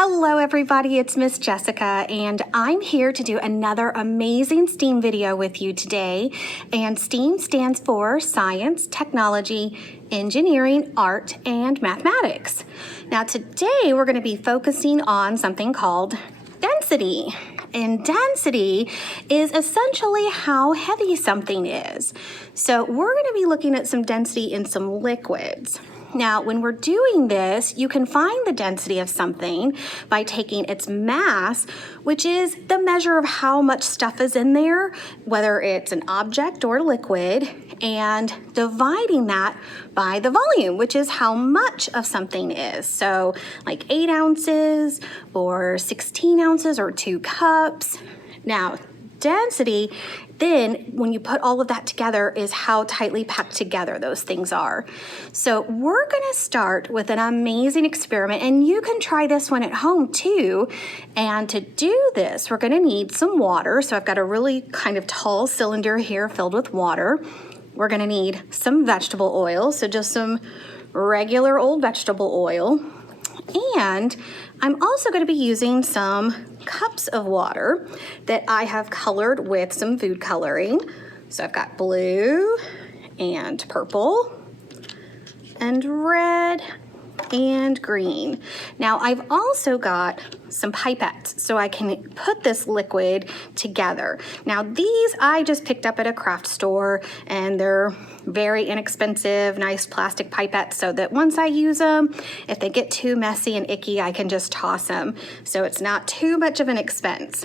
Hello everybody, it's Miss Jessica and I'm here to do another amazing STEAM video with you today. And STEAM stands for Science, Technology, Engineering, Art, and Mathematics. Now today we're going to be focusing on something called density. And density is essentially how heavy something is. So we're going to be looking at some density in some liquids. Now, when we're doing this, you can find the density of something by taking its mass, which is the measure of how much stuff is in there, whether it's an object or liquid, and dividing that by the volume, which is how much of something is. So like 8 ounces or 16 ounces or 2 cups. Now, density, then when you put all of that together, is how tightly packed together those things are. So we're going to start with an amazing experiment, and you can try this one at home too. And to do this, we're going to need some water. So I've got a really kind of tall cylinder here filled with water. We're going to need some vegetable oil, so just some regular old vegetable oil. And I'm also going to be using some cups of water that I have colored with some food coloring. So I've got blue and purple and red and green. Now I've also got some pipettes so I can put this liquid together. Now these I just picked up at a craft store, and they're very inexpensive, nice plastic pipettes, so that once I use them, if they get too messy and icky, I can just toss them. So it's not too much of an expense.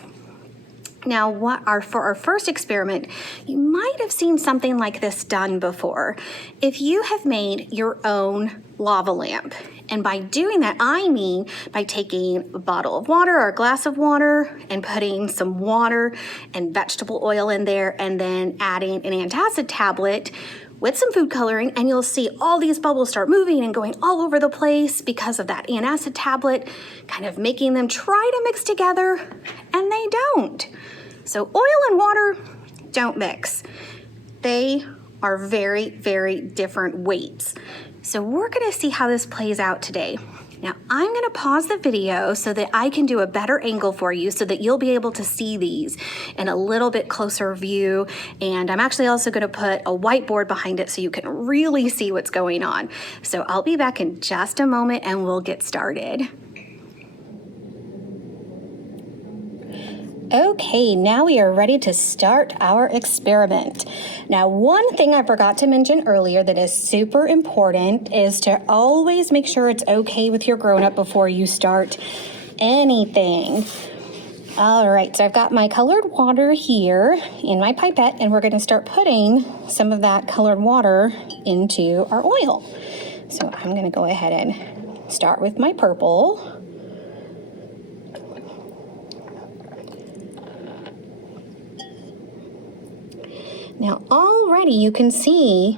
Now, for our first experiment, you might have seen something like this done before. If you have made your own lava lamp, and by doing that, I mean by taking a bottle of water or a glass of water and putting some water and vegetable oil in there, and then adding an antacid tablet with some food coloring, and you'll see all these bubbles start moving and going all over the place because of that antacid tablet kind of making them try to mix together, and they don't. So oil and water don't mix. They are very, very different weights. So we're going to see how this plays out today. Now I'm going to pause the video so that I can do a better angle for you so that you'll be able to see these in a little bit closer view. And I'm actually also going to put a whiteboard behind it so you can really see what's going on. So I'll be back in just a moment and we'll get started. Okay, now we are ready to start our experiment. Now, one thing I forgot to mention earlier that is super important is to always make sure it's okay with your grown-up before you start anything. All right, so I've got my colored water here in my pipette, and we're going to start putting some of that colored water into our oil. So I'm going to go ahead and start with my purple. Now already you can see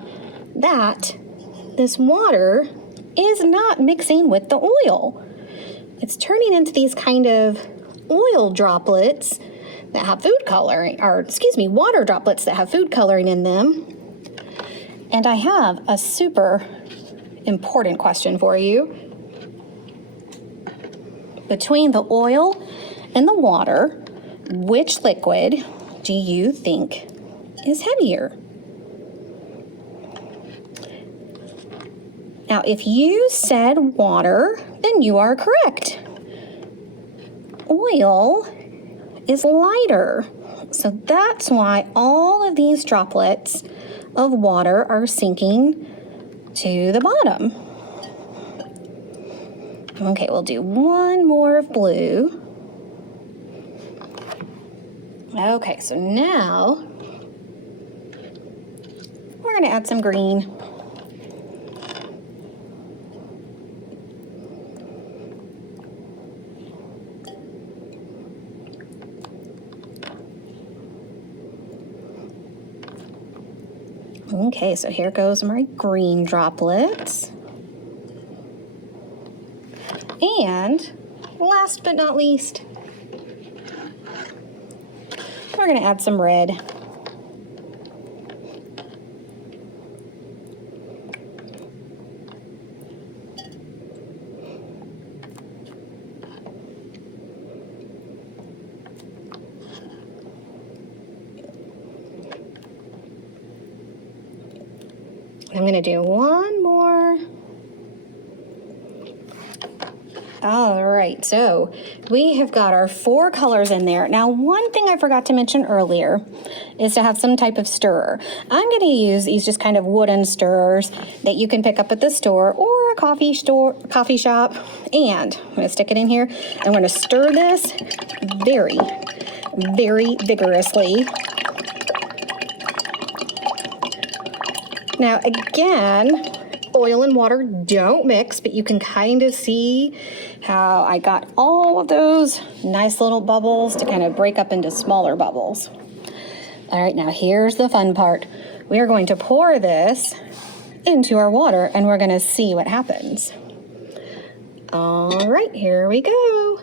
that this water is not mixing with the oil. It's turning into these kind of oil droplets that have food coloring, or excuse me, water droplets that have food coloring in them. And I have a super important question for you. Between the oil and the water, which liquid do you think is heavier? Now, if you said water, then you are correct. Oil is lighter. So that's why all of these droplets of water are sinking to the bottom. Okay, we'll do one more of blue. Okay, so now we're going to add some green. Okay, so here goes my green droplets. And last but not least, we're going to add some red. I'm going to do one more. All right, so we have got our 4 colors in there. Now, one thing I forgot to mention earlier is to have some type of stirrer. I'm going to use these just kind of wooden stirrers that you can pick up at the store or a coffee shop. And I'm going to stick it in here. I'm going to stir this very, very vigorously. Now, again, oil and water don't mix, but you can kind of see how I got all of those nice little bubbles to kind of break up into smaller bubbles. All right, now here's the fun part. We are going to pour this into our water and we're going to see what happens. All right, here we go.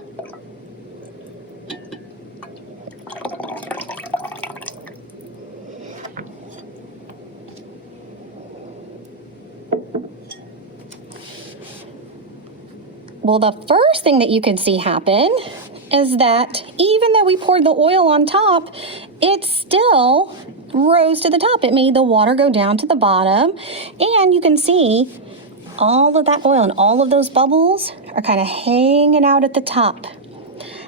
Well, the first thing that you can see happen is that even though we poured the oil on top, it still rose to the top. It made the water go down to the bottom, and you can see all of that oil and all of those bubbles are kind of hanging out at the top.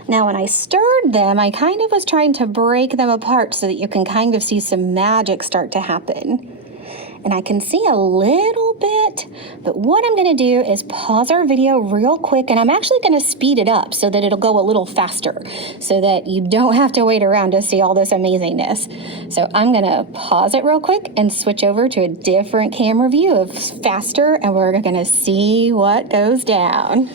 Now, when I stirred them, I kind of was trying to break them apart so that you can kind of see some magic start to happen. And I can see a little bit, but what I'm going to do is pause our video real quick, and I'm actually going to speed it up so that it'll go a little faster so that you don't have to wait around to see all this amazingness. So I'm going to pause it real quick and switch over to a different camera view of faster, and we're going to see what goes down.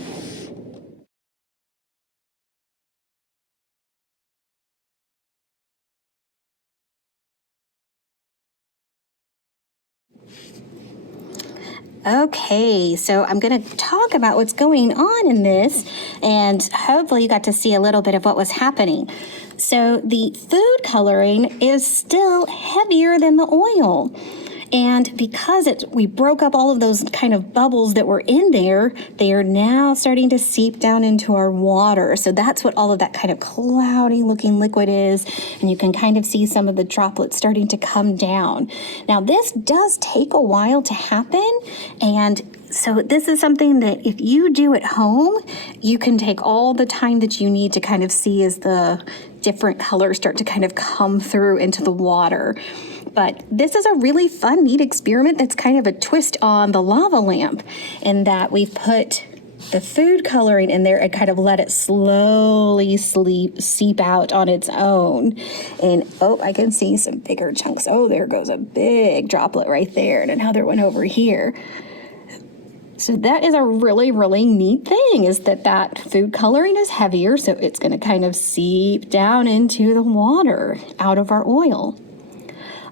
Okay, so I'm going to talk about what's going on in this, and hopefully you got to see a little bit of what was happening. So the food coloring is still heavier than the oil. And because we broke up all of those kind of bubbles that were in there, they are now starting to seep down into our water. So that's what all of that kind of cloudy looking liquid is. And you can kind of see some of the droplets starting to come down. Now, this does take a while to happen. And so this is something that if you do at home, you can take all the time that you need to kind of see as the different colors start to kind of come through into the water. But this is a really fun, neat experiment that's kind of a twist on the lava lamp in that we've put the food coloring in there and kind of let it slowly seep out on its own. And oh, I can see some bigger chunks. Oh, there goes a big droplet right there and another one over here. So that is a really, really neat thing, is that food coloring is heavier, so it's going to kind of seep down into the water out of our oil.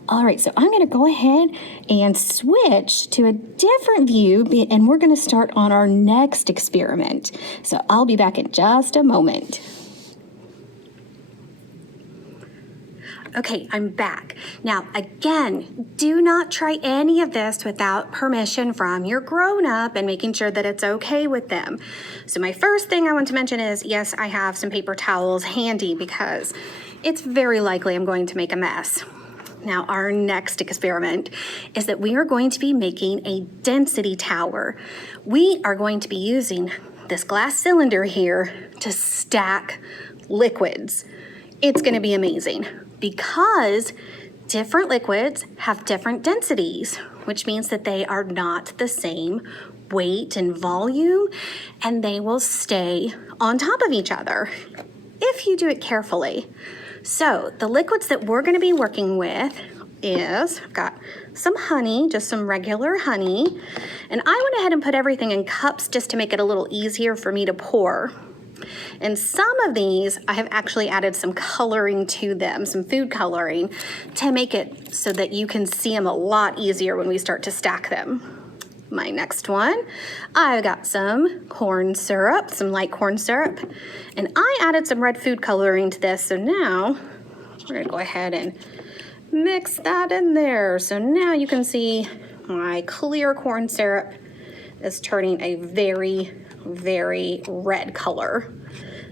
All right, so I'm going to go ahead and switch to a different view, and we're going to start on our next experiment. So I'll be back in just a moment. Okay, I'm back. Now, again, do not try any of this without permission from your grown-up and making sure that it's okay with them. So my first thing I want to mention is, yes, I have some paper towels handy because it's very likely I'm going to make a mess. Now, our next experiment is that we are going to be making a density tower. We are going to be using this glass cylinder here to stack liquids. It's going to be amazing because different liquids have different densities, which means that they are not the same weight and volume, and they will stay on top of each other if you do it carefully. So the liquids that we're going to be working with is, I've got some honey, just some regular honey, and I went ahead and put everything in cups just to make it a little easier for me to pour. And some of these, I have actually added some coloring to them, some food coloring, to make it so that you can see them a lot easier when we start to stack them. My next one, I've got some corn syrup, some light corn syrup, and I added some red food coloring to this, so now we're going to go ahead and mix that in there. So now you can see my clear corn syrup is turning a very, very red color.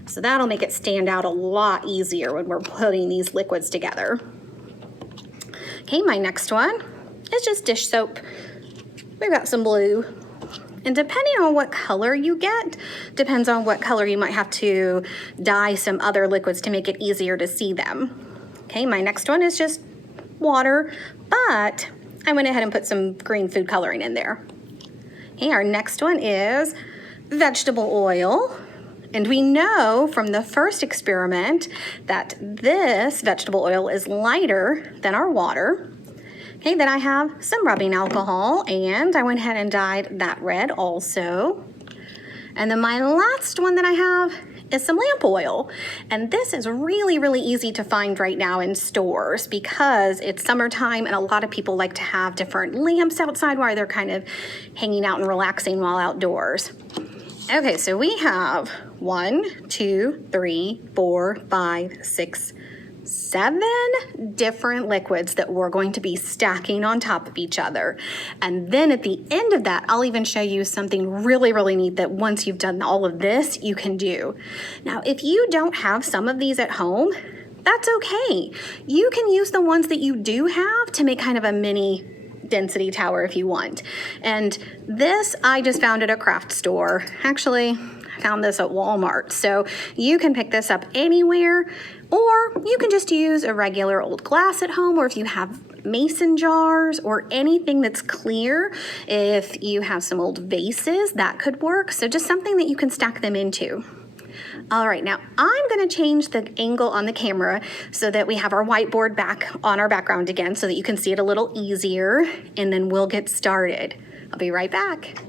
So that'll make it stand out a lot easier when we're putting these liquids together. Okay, my next one is just dish soap. we've got some blue. And depending on what color you get, depends on what color you might have to dye some other liquids to make it easier to see them. Okay, my next one is just water, but I went ahead and put some green food coloring in there. Okay, our next one is vegetable oil. And we know from the first experiment that this vegetable oil is lighter than our water. Okay, then I have some rubbing alcohol, and I went ahead and dyed that red also. And then my last one that I have is some lamp oil. And this is really, really easy to find right now in stores because it's summertime and a lot of people like to have different lamps outside while they're kind of hanging out and relaxing while outdoors. Okay, so we have 1, 2, 3, 4, 5, 6, 7 different liquids that we're going to be stacking on top of each other. And then at the end of that, I'll even show you something really, really neat that once you've done all of this, you can do. Now, if you don't have some of these at home, that's okay. You can use the ones that you do have to make kind of a mini density tower if you want. And this I just found at a craft store. Actually, I found this at Walmart. So you can pick this up anywhere, or you can just use a regular old glass at home, or if you have mason jars or anything that's clear, if you have some old vases, that could work. So just something that you can stack them into. All right, now I'm going to change the angle on the camera so that we have our whiteboard back on our background again so that you can see it a little easier, and then we'll get started. I'll be right back.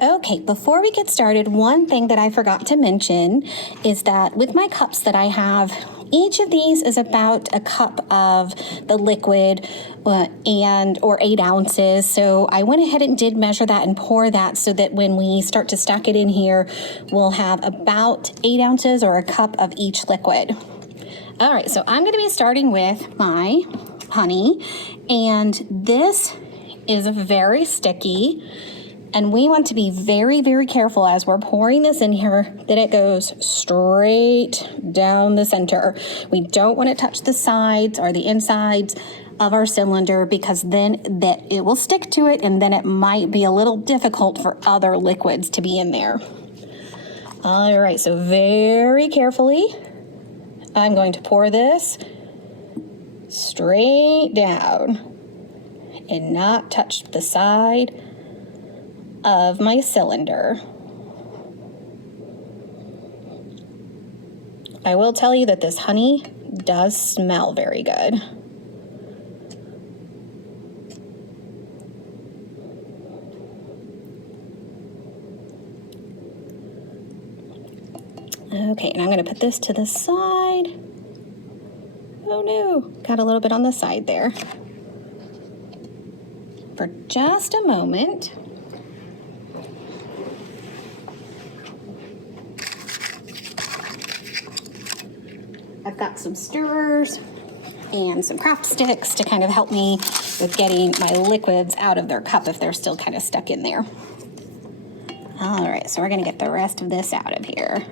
Okay, before we get started, one thing that I forgot to mention is that with my cups that I have, each of these is about a cup of the liquid or 8 ounces. So I went ahead and did measure that and pour that so that when we start to stack it in here, we'll have about 8 ounces or a cup of each liquid. All right, so I'm going to be starting with my honey, and this is very sticky. And we want to be very, very careful as we're pouring this in here that it goes straight down the center. We don't want to touch the sides or the insides of our cylinder because then it will stick to it, and then it might be a little difficult for other liquids to be in there. All right, so very carefully, I'm going to pour this straight down and not touch the side of my cylinder. I will tell you that this honey does smell very good. Okay, and I'm going to put this to the side. Oh no, got a little bit on the side there. For just a moment. I've got some stirrers and some craft sticks to kind of help me with getting my liquids out of their cup if they're still kind of stuck in there. All right, so we're going to get the rest of this out of here.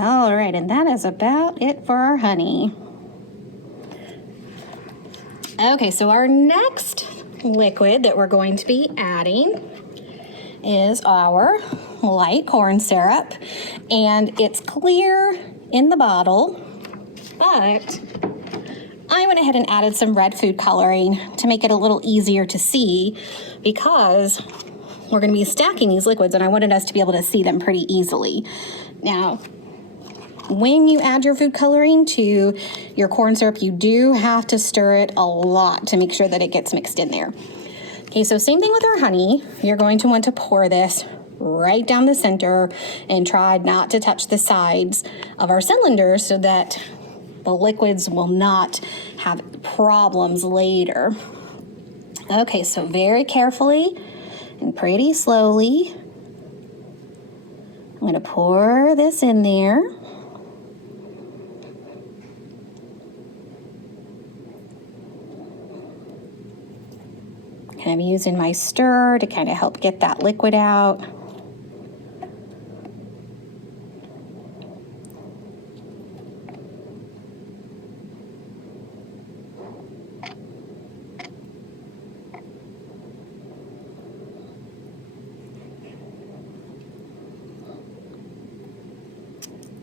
All right, and that is about it for our honey. Okay, so our next liquid that we're going to be adding is our light corn syrup, and it's clear in the bottle, but I went ahead and added some red food coloring to make it a little easier to see because we're going to be stacking these liquids and I wanted us to be able to see them pretty easily. Now, when you add your food coloring to your corn syrup, you do have to stir it a lot to make sure that it gets mixed in there. Okay, so same thing with our honey. You're going to want to pour this right down the center and try not to touch the sides of our cylinder so that the liquids will not have problems later. Okay, so very carefully and pretty slowly, I'm going to pour this in there. Kind of using my stir to kind of help get that liquid out.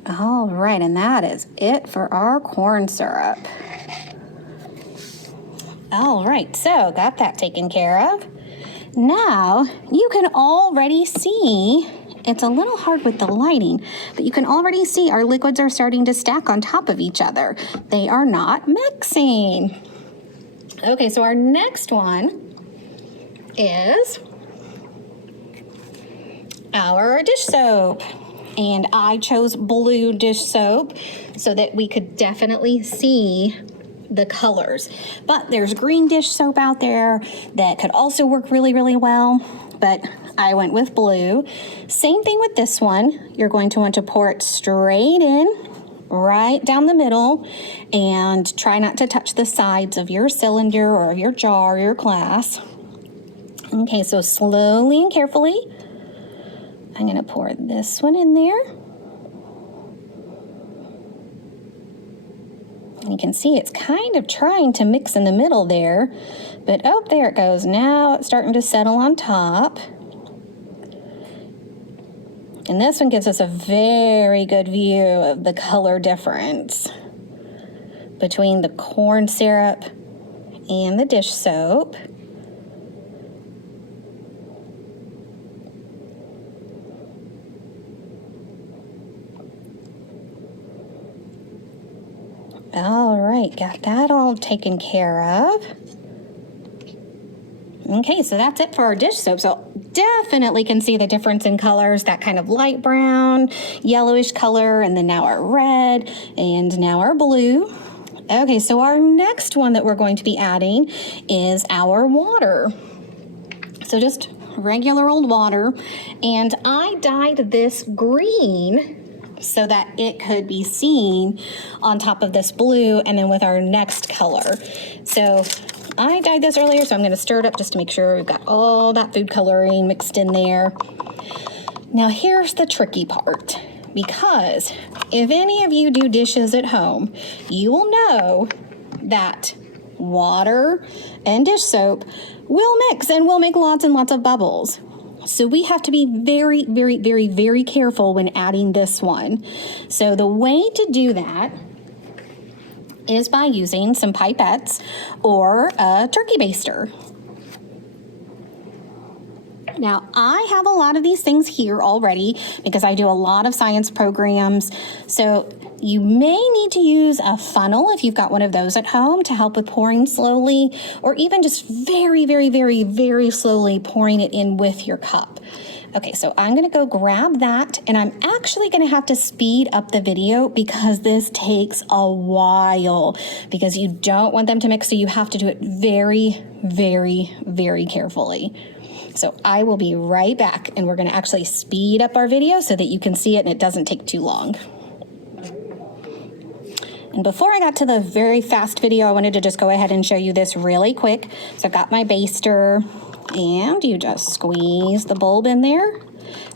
All right, and that is it for our corn syrup. All right, so got that taken care of. Now you can already see, it's a little hard with the lighting, but you can already see our liquids are starting to stack on top of each other. They are not mixing. Okay, so our next one is our dish soap. And I chose blue dish soap so that we could definitely see the colors. But there's green dish soap out there that could also work really, really well, but I went with blue. Same thing with this one. You're going to want to pour it straight in, right down the middle, and try not to touch the sides of your cylinder or your jar or your glass. Okay, so slowly and carefully, I'm going to pour this one in there. And you can see it's kind of trying to mix in the middle there, but oh, there it goes. Now it's starting to settle on top. And this one gives us a very good view of the color difference between the corn syrup and the dish soap. All right, got that all taken care of. Okay, so that's it for our dish soap. So definitely can see the difference in colors, that kind of light brown, yellowish color, and then now our red, and now our blue. Okay, so our next one that we're going to be adding is our water. So just regular old water, and I dyed this green so that it could be seen on top of this blue and then with our next color. So I dyed this earlier, so I'm going to stir it up just to make sure we've got all that food coloring mixed in there. Now here's the tricky part, because if any of you do dishes at home, you will know that water and dish soap will mix and will make lots and lots of bubbles. So we have to be very, very, very, very careful when adding this one. So the way to do that is by using some pipettes or a turkey baster. Now, I have a lot of these things here already because I do a lot of science programs. So you may need to use a funnel if you've got one of those at home to help with pouring slowly, or even just very, very, very, very slowly pouring it in with your cup. Okay, so I'm gonna go grab that, and I'm actually gonna have to speed up the video because this takes a while, because you don't want them to mix, so you have to do it very, very, very carefully. So I will be right back, and we're gonna actually speed up our video so that you can see it and it doesn't take too long. And before I got to the very fast video, I wanted to just go ahead and show you this really quick. So I've got my baster, and you just squeeze the bulb in there,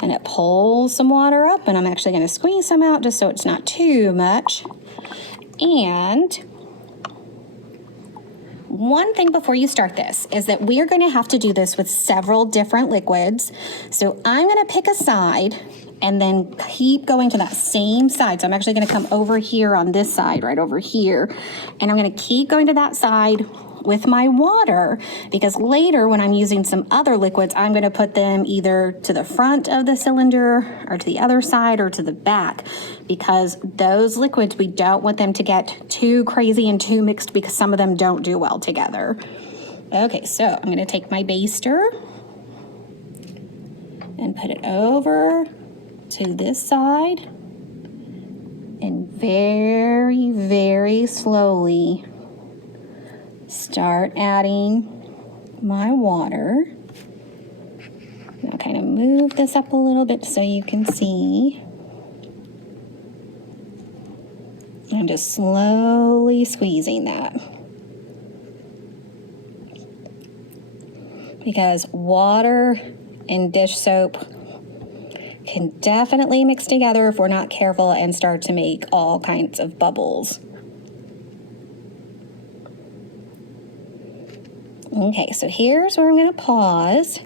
and it pulls some water up, and I'm actually gonna squeeze some out just so it's not too much. And one thing before you start this is that we are going to have to do this with several different liquids. So I'm going to pick a side and then keep going to that same side. So I'm actually going to come over here on this side, right over here. And I'm going to keep going to that side with my water, because later when I'm using some other liquids, I'm going to put them either to the front of the cylinder or to the other side or to the back, because those liquids, we don't want them to get too crazy and too mixed, because some of them don't do well together. Okay, so I'm going to take my baster and put it over to this side, and very, very slowly start adding my water. I'll kind of move this up a little bit so you can see. I'm just slowly squeezing that. because water and dish soap can definitely mix together if we're not careful and start to make all kinds of bubbles. Okay, so here's where I'm going to pause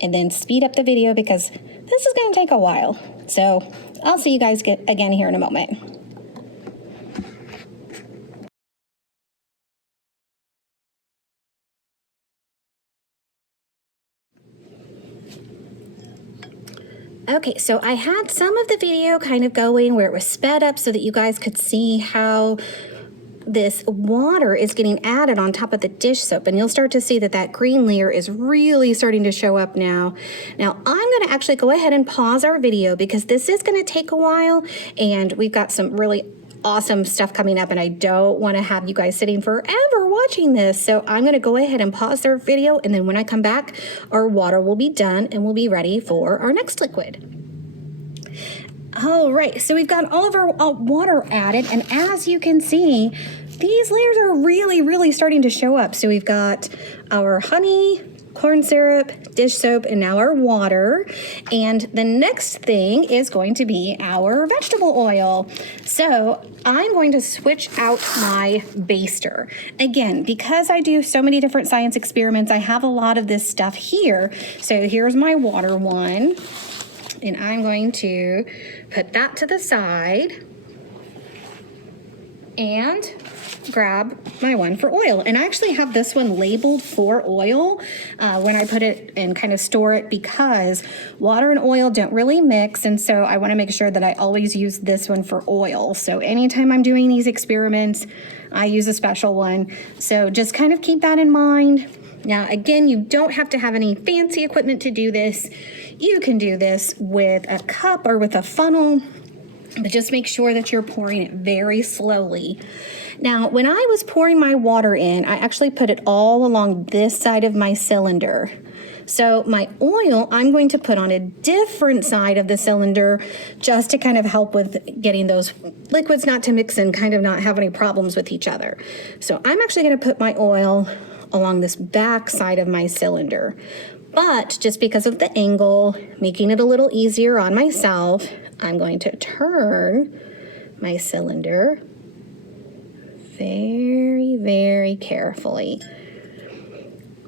and then speed up the video because this is going to take a while. So I'll see you guys again here in a moment. Okay, so I had some of the video kind of going where it was sped up so that you guys could see how this water is getting added on top of the dish soap, and you'll start to see that that green layer is really starting to show up now. Now I'm going to actually go ahead and pause our video because this is going to take a while and we've got some really awesome stuff coming up and I don't want to have you guys sitting forever watching this. So I'm going to go ahead and pause their video, and then when I come back, our water will be done and we'll be ready for our next liquid. All right, so we've got all of our water added, and as you can see, these layers are really starting to show up. So we've got our honey, corn syrup, dish soap, and now our water. And the next thing is going to be our vegetable oil. So I'm going to switch out my baster. Again, because I do so many different science experiments, I have a lot of this stuff here. So here's my water one. And I'm going to put that to the side and grab my one for oil. And I actually have this one labeled for oil when I put it and kind of store it because water and oil don't really mix. And so I want to make sure that I always use this one for oil. So anytime I'm doing these experiments, I use a special one. So just kind of keep that in mind. Now, again, you don't have to have any fancy equipment to do this. You can do this with a cup or with a funnel, but just make sure that you're pouring it very slowly. Now, when I was pouring my water in, I actually put it all along this side of my cylinder. So my oil, I'm going to put on a different side of the cylinder just to kind of help with getting those liquids not to mix and kind of not have any problems with each other. So I'm actually going to put my oil along this back side of my cylinder. But just because of the angle, making it a little easier on myself, I'm going to turn my cylinder very carefully.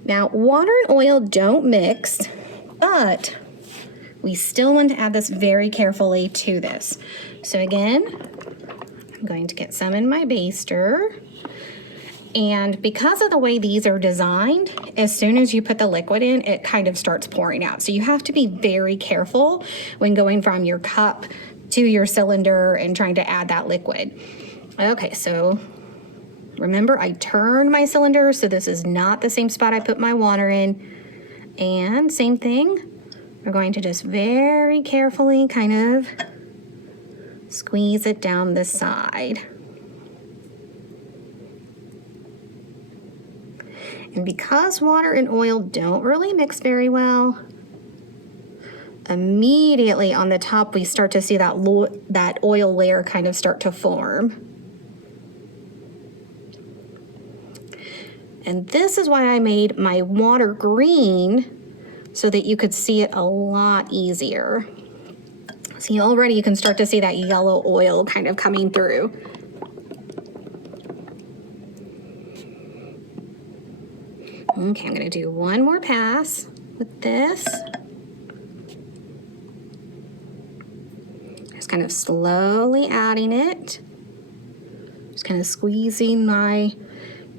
Now, water and oil don't mix, but we still want to add this very carefully to this. So again, I'm going to get some in my baster. And because of the way these are designed, as soon as you put the liquid in, it kind of starts pouring out. So you have to be very careful when going from your cup to your cylinder and trying to add that liquid. Okay, so remember I turned my cylinder, so this is not the same spot I put my water in. And same thing, we're going to just very carefully kind of squeeze it down the side. And because water and oil don't really mix very well, immediately on the top we start to see that oil layer kind of start to form. And this is why I made my water green so that you could see it a lot easier. See, already you can start to see that yellow oil kind of coming through. Okay, I'm going to do one more pass with this. Just kind of slowly adding it. Just kind of squeezing my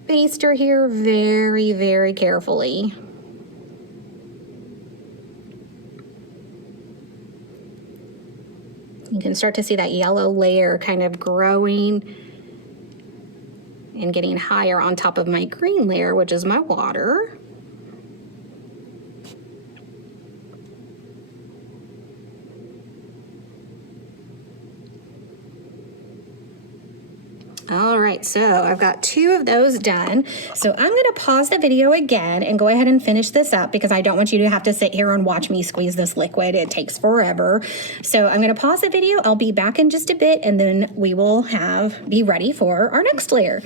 baster here very carefully. You can start to see that yellow layer kind of growing and getting higher on top of my green layer, which is my water. All right, so I've got 2 of those done. So I'm gonna pause the video again and go ahead and finish this up because I don't want you to have to sit here and watch me squeeze this liquid. It takes forever. So I'm gonna pause the video. I'll be back in just a bit and then we will be ready for our next layer.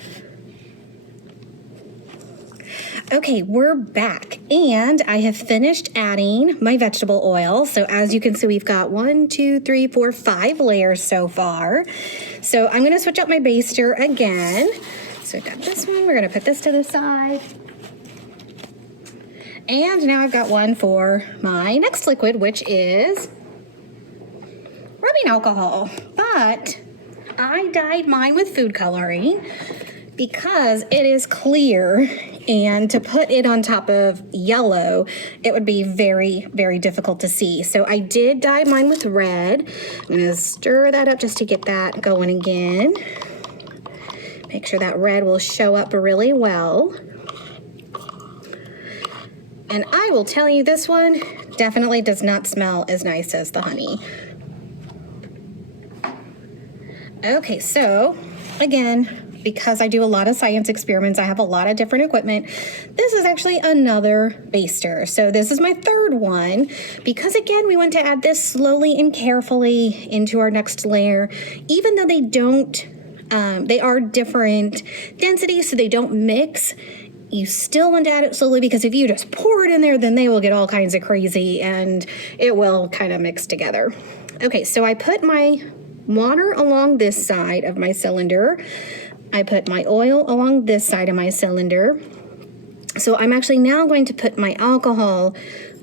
Okay, we're back, and I have finished adding my vegetable oil. So as you can see, we've got 1, 2, 3, 4, 5 layers so far. So I'm gonna switch up my baster again. So I've got this one, we're gonna put this to the side. And now I've got one for my next liquid, which is rubbing alcohol. But I dyed mine with food coloring because it is clear, and to put it on top of yellow, it would be very, very difficult to see. So I did dye mine with red. I'm gonna stir that up just to get that going again. Make sure that red will show up really well. And I will tell you, this one definitely does not smell as nice as the honey. Okay, so again, because I do a lot of science experiments, I have a lot of different equipment. This is actually another baster. So this is my third one, because again, we want to add this slowly and carefully into our next layer, even though they don't, they are different densities, so they don't mix. You still want to add it slowly, because if you just pour it in there, then they will get all kinds of crazy and it will kind of mix together. Okay, so I put my water along this side of my cylinder. I put my oil along this side of my cylinder. So I'm actually now going to put my alcohol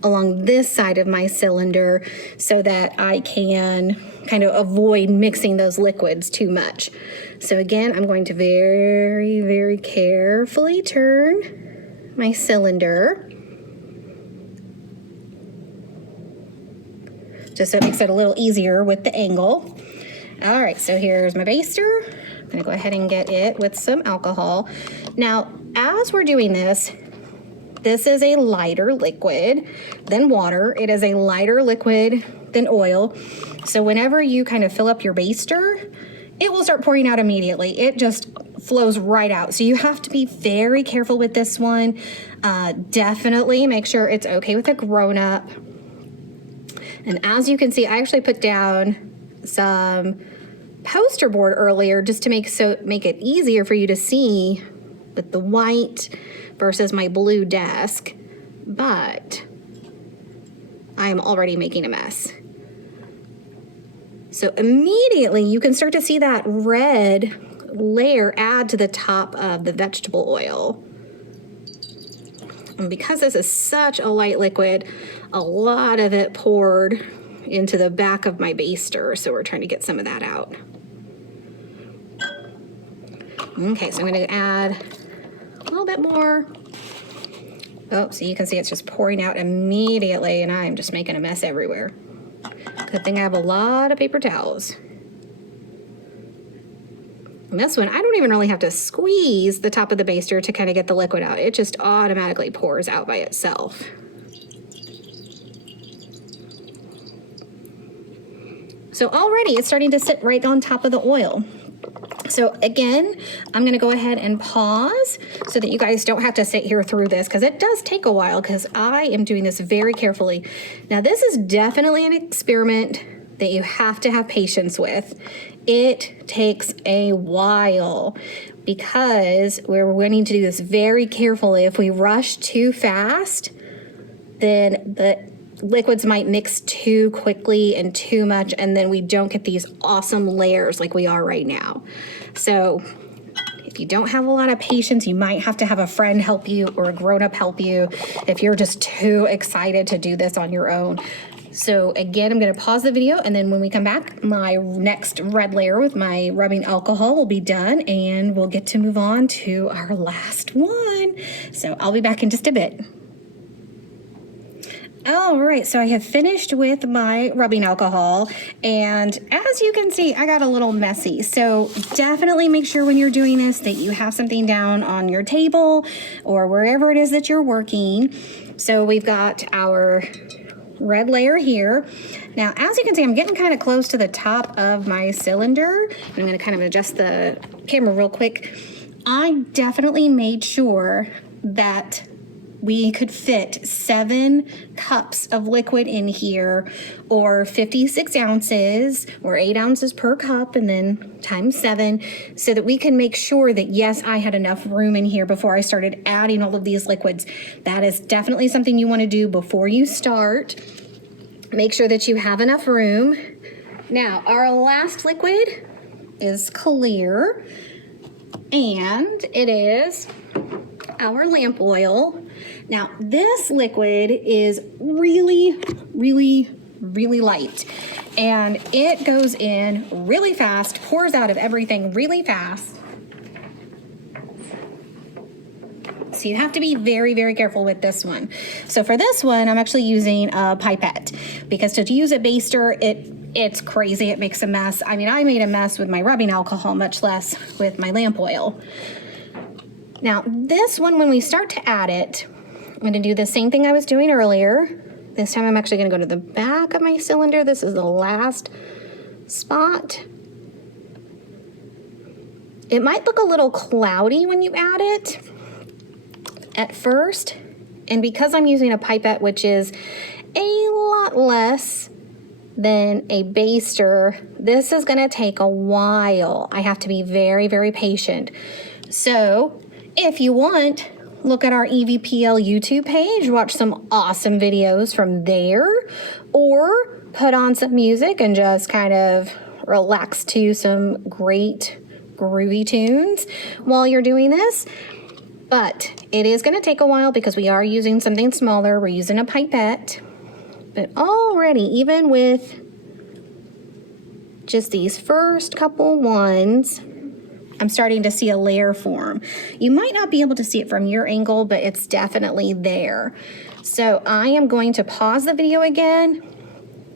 along this side of my cylinder so that I can kind of avoid mixing those liquids too much. So again, I'm going to very, very carefully turn my cylinder, just so it makes it a little easier with the angle. All right, so here's my baster. I'm gonna go ahead and get it with some alcohol. Now, as we're doing this, this is a lighter liquid than water. It is a lighter liquid than oil. So whenever you kind of fill up your baster, it will start pouring out immediately. It just flows right out. So you have to be very careful with this one. Definitely make sure it's okay with a grown-up. And as you can see, I actually put down some poster board earlier just to make it easier for you to see with the white versus my blue desk, but I am already making a mess. So immediately you can start to see that red layer add to the top of the vegetable oil. And because this is such a light liquid, a lot of it poured into the back of my baster, so we're trying to get some of that out. Okay, so I'm going to add a little bit more. Oh, so you can see it's just pouring out immediately, and I'm just making a mess everywhere. Good thing I have a lot of paper towels. And this one, I don't even really have to squeeze the top of the baster to kind of get the liquid out. It just automatically pours out by itself. So already it's starting to sit right on top of the oil. So again, I'm gonna go ahead and pause so that you guys don't have to sit here through this, because it does take a while, because I am doing this very carefully. Now this is definitely an experiment that you have to have patience with. It takes a while because we're wanting to do this very carefully. If we rush too fast, then the liquids might mix too quickly and too much, and then we don't get these awesome layers like we are right now. So if you don't have a lot of patience, you might have to have a friend help you or a grown-up help you if you're just too excited to do this on your own. So again, I'm going to pause the video, and then when we come back, my next red layer with my rubbing alcohol will be done, and we'll get to move on to our last one. So I'll be back in just a bit. All right, so I have finished with my rubbing alcohol, and as you can see, I got a little messy. So definitely make sure when you're doing this that you have something down on your table or wherever it is that you're working. So we've got our red layer here. Now, as you can see, I'm getting kind of close to the top of my cylinder. I'm gonna kind of adjust the camera real quick. I definitely made sure that we could fit 7 cups of liquid in here, or 56 ounces, or 8 ounces per cup, and then times 7, so that we can make sure that, yes, I had enough room in here before I started adding all of these liquids. That is definitely something you want to do before you start. Make sure that you have enough room. Now, our last liquid is clear, and it is our lamp oil. Now, this liquid is really light, and it goes in really fast, pours out of everything really fast. So you have to be very careful with this one. So for this one, I'm actually using a pipette, because to use a baster, it's crazy. It makes a mess. I mean, I made a mess with my rubbing alcohol, much less with my lamp oil. Now, this one, when we start to add it, I'm going to do the same thing I was doing earlier. This time I'm actually going to go to the back of my cylinder. This is the last spot. It might look a little cloudy when you add it at first, and because I'm using a pipette, which is a lot less than a baster, this is going to take a while. I have to be very patient. So if you want, look at our EVPL YouTube page, watch some awesome videos from there, or put on some music and just kind of relax to some great groovy tunes while you're doing this. But it is going to take a while because we are using something smaller. We're using a pipette. But already, even with just these first couple ones, I'm starting to see a layer form. You might not be able to see it from your angle, but it's definitely there. So I am going to pause the video again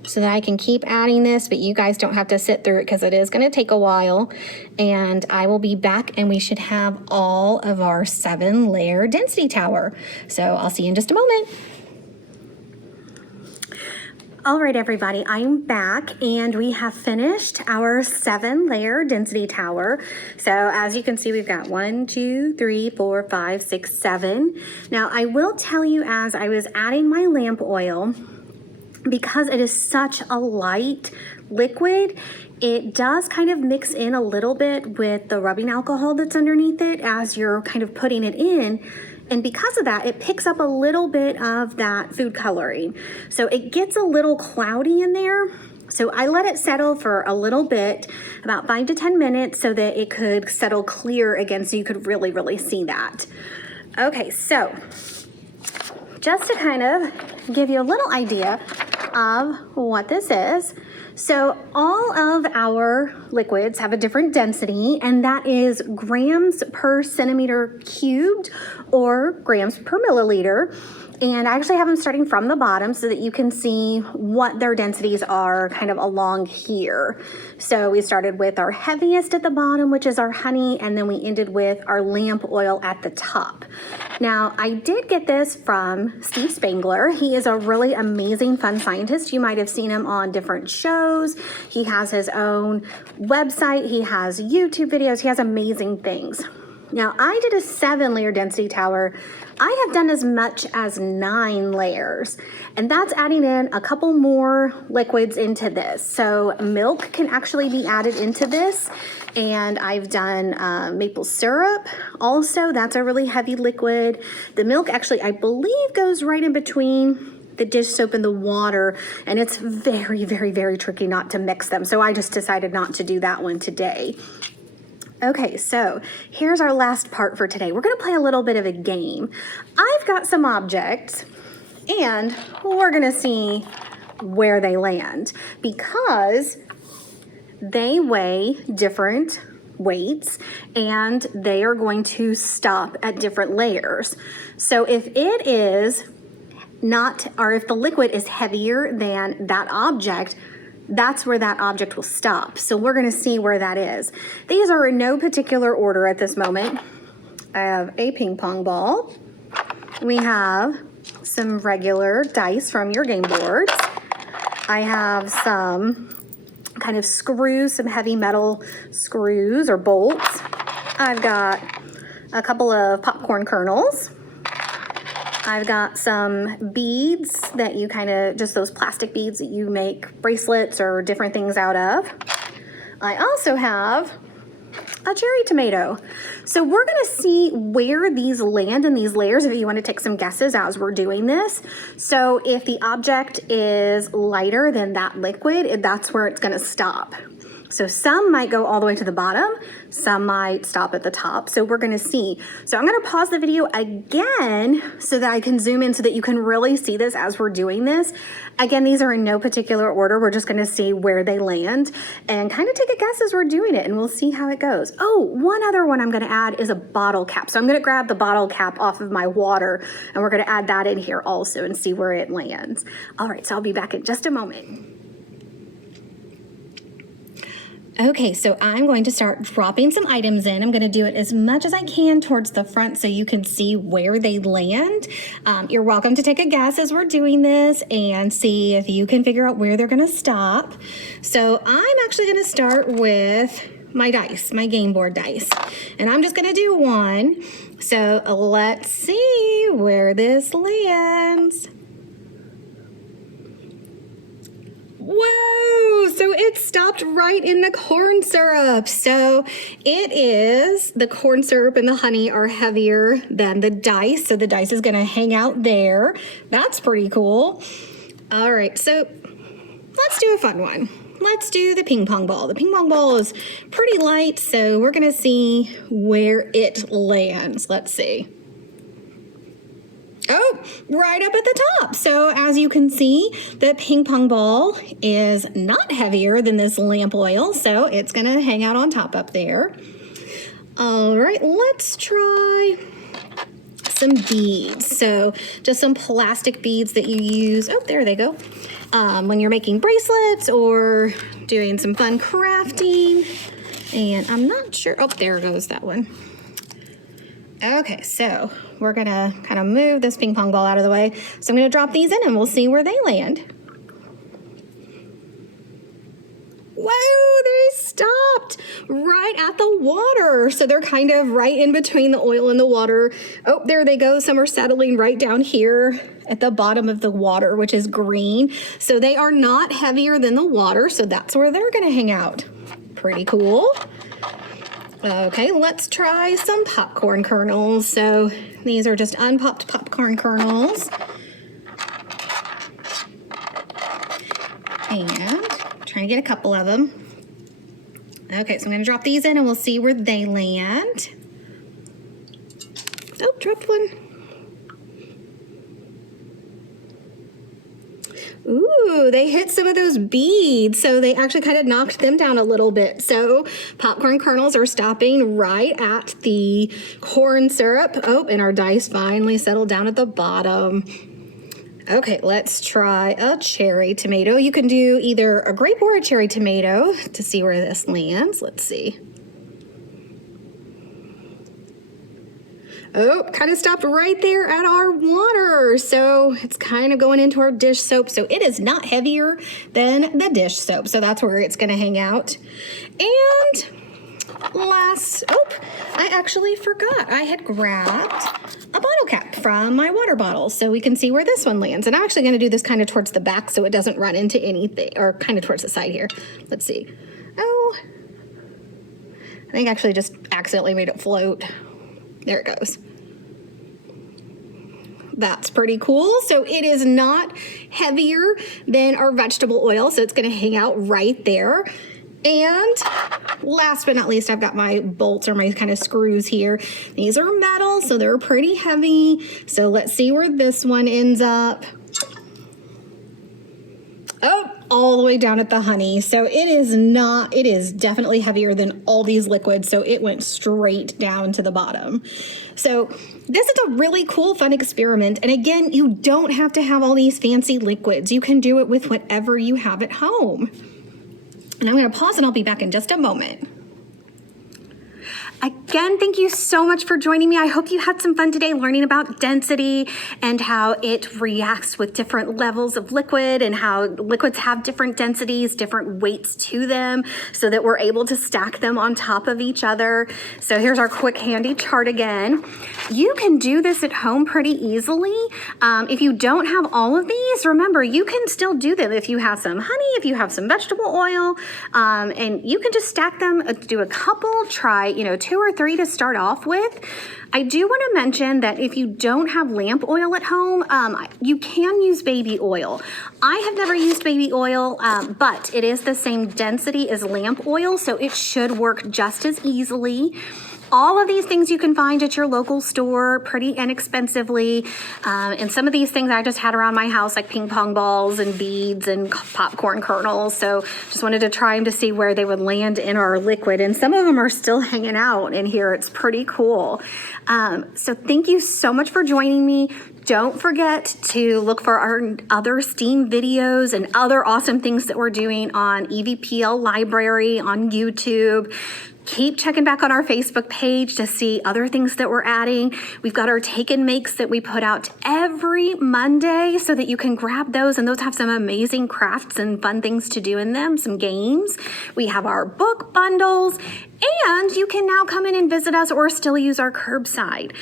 so that I can keep adding this, but you guys don't have to sit through it because it is going to take a while. And I will be back, and we should have all of our 7-layer density tower. So I'll see you in just a moment. All right, everybody, I'm back, and we have finished our 7-layer density tower. So as you can see, we've got 1, 2, 3, 4, 5, 6, 7. Now, I will tell you, as I was adding my lamp oil, because it is such a light liquid, it does kind of mix in a little bit with the rubbing alcohol that's underneath it as you're kind of putting it in. And because of that, it picks up a little bit of that food coloring. So it gets a little cloudy in there. So I let it settle for a little bit, about 5 to 10 minutes, so that it could settle clear again, so you could really see that. Okay, so just to kind of give you a little idea of what this is. So all of our liquids have a different density, and that is grams per centimeter cubed or grams per milliliter. And I actually have them starting from the bottom so that you can see what their densities are kind of along here. So we started with our heaviest at the bottom, which is our honey, and then we ended with our lamp oil at the top. Now, I did get this from Steve Spangler. He is a really amazing, fun scientist. You might have seen him on different shows. He has his own website. He has YouTube videos. He has amazing things. Now, I did a 7-layer density tower. I have done as much as 9 layers, and that's adding in a couple more liquids into this. So milk can actually be added into this, and I've done maple syrup also. That's a really heavy liquid. The milk actually, I believe, goes right in between the dish soap and the water, and it's very tricky not to mix them. So I just decided not to do that one today. Okay, so here's our last part for today. We're gonna play a little bit of a game. I've got some objects, and we're gonna see where they land, because they weigh different weights and they are going to stop at different layers. So if it is not, or if the liquid is heavier than that object, that's where that object will stop. So we're gonna see where that is. These are in no particular order at this moment. I have a ping pong ball. We have some regular dice from your game boards. I have some kind of screws, some heavy metal screws or bolts. I've got a couple of popcorn kernels. I've got some beads that you kind of, just those plastic beads that you make bracelets or different things out of. I also have a cherry tomato. So we're gonna see where these land in these layers if you want to take some guesses as we're doing this. So if the object is lighter than that liquid, that's where it's gonna stop. So some might go all the way to the bottom, some might stop at the top. So we're gonna see. So I'm gonna pause the video again so that I can zoom in so that you can really see this as we're doing this. Again, these are in no particular order. We're just gonna see where they land and kind of take a guess as we're doing it, and we'll see how it goes. Oh, one other one I'm gonna add is a bottle cap. So I'm gonna grab the bottle cap off of my water and we're gonna add that in here also and see where it lands. All right, so I'll be back in just a moment. Okay, so I'm going to start dropping some items in. I'm going to do it as much as I can towards the front so you can see where they land. You're welcome to take a guess as we're doing this and see if you can figure out where they're going to stop. So I'm actually going to start with my dice, my game board dice, and I'm just going to do one. So let's see where this lands. Whoa, so it stopped right in the corn syrup. So it is, the corn syrup and the honey are heavier than the dice. So the dice is gonna hang out there. That's pretty cool. All right, so let's do a fun one. Let's do the ping pong ball. The ping pong ball is pretty light, so we're gonna see where it lands. Let's see. Oh, right up at the top. So as you can see, the ping pong ball is not heavier than this lamp oil, so it's gonna hang out on top up there. All right, let's try some beads. So just some plastic beads that you use. Oh, there they go. When you're making bracelets or doing some fun crafting. And I'm not sure, oh, there goes that one. Okay, so we're gonna kind of move this ping pong ball out of the way. So I'm gonna drop these in and we'll see where they land. Whoa, they stopped right at the water. So they're kind of right in between the oil and the water. Oh, there they go. Some are settling right down here at the bottom of the water, which is green. So they are not heavier than the water. So that's where they're gonna hang out. Pretty cool. Okay, let's try some popcorn kernels. So these are just unpopped popcorn kernels. And I'm trying to get a couple of them. Okay, so I'm gonna drop these in and we'll see where they land. Oh, dropped one. Ooh, they hit some of those beads, so they actually kind of knocked them down a little bit. So popcorn kernels are stopping right at the corn syrup. Oh, and our dice finally settled down at the bottom. Okay, let's try a cherry tomato. You can do either a grape or a cherry tomato to see where this lands. Let's see. Oh, kind of stopped right there at our water. So it's kind of going into our dish soap. So it is not heavier than the dish soap. So that's where it's going to hang out. And I actually forgot. I had grabbed a bottle cap from my water bottle. So we can see where this one lands. And I'm actually going to do this kind of towards the back so it doesn't run into anything, or kind of towards the side here. Let's see. Oh, I think I actually just accidentally made it float. There it goes. That's pretty cool. So it is not heavier than our vegetable oil, so it's going to hang out right there. And last but not least, I've got my bolts or my kind of screws here. These are metal, so they're pretty heavy. So let's see where this one ends up. Oh, all the way down at the honey. So it is definitely heavier than all these liquids. So it went straight down to the bottom. So this is a really cool, fun experiment. And again, you don't have to have all these fancy liquids. You can do it with whatever you have at home. And I'm going to pause and I'll be back in just a moment. Again, thank you so much for joining me. I hope you had some fun today learning about density and how it reacts with different levels of liquid and how liquids have different densities, different weights to them, so that we're able to stack them on top of each other. So here's our quick handy chart again. You can do this at home pretty easily. If you don't have all of these, remember, you can still do them if you have some honey, if you have some vegetable oil, and you can just stack them, do a couple, try, 2 or 3 to start off with. I do want to mention that if you don't have lamp oil at home, you can use baby oil. I have never used baby oil, but it is the same density as lamp oil, so it should work just as easily. All of these things you can find at your local store pretty inexpensively. And some of these things I just had around my house, like ping pong balls and beads and popcorn kernels. So just wanted to try them to see where they would land in our liquid. And some of them are still hanging out in here. It's pretty cool. So thank you so much for joining me. Don't forget to look for our other STEAM videos and other awesome things that we're doing on EVPL Library on YouTube. Keep checking back on our Facebook page to see other things that we're adding. We've got our take and makes that we put out every Monday so that you can grab those, and those have some amazing crafts and fun things to do in them, some games. We have our book bundles, and you can now come in and visit us or still use our curbside.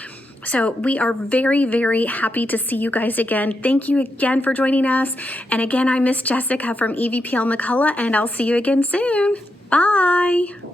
So we are very, very happy to see you guys again. Thank you again for joining us. And again, I'm Miss Jessica from EVPL McCullough, and I'll see you again soon. Bye.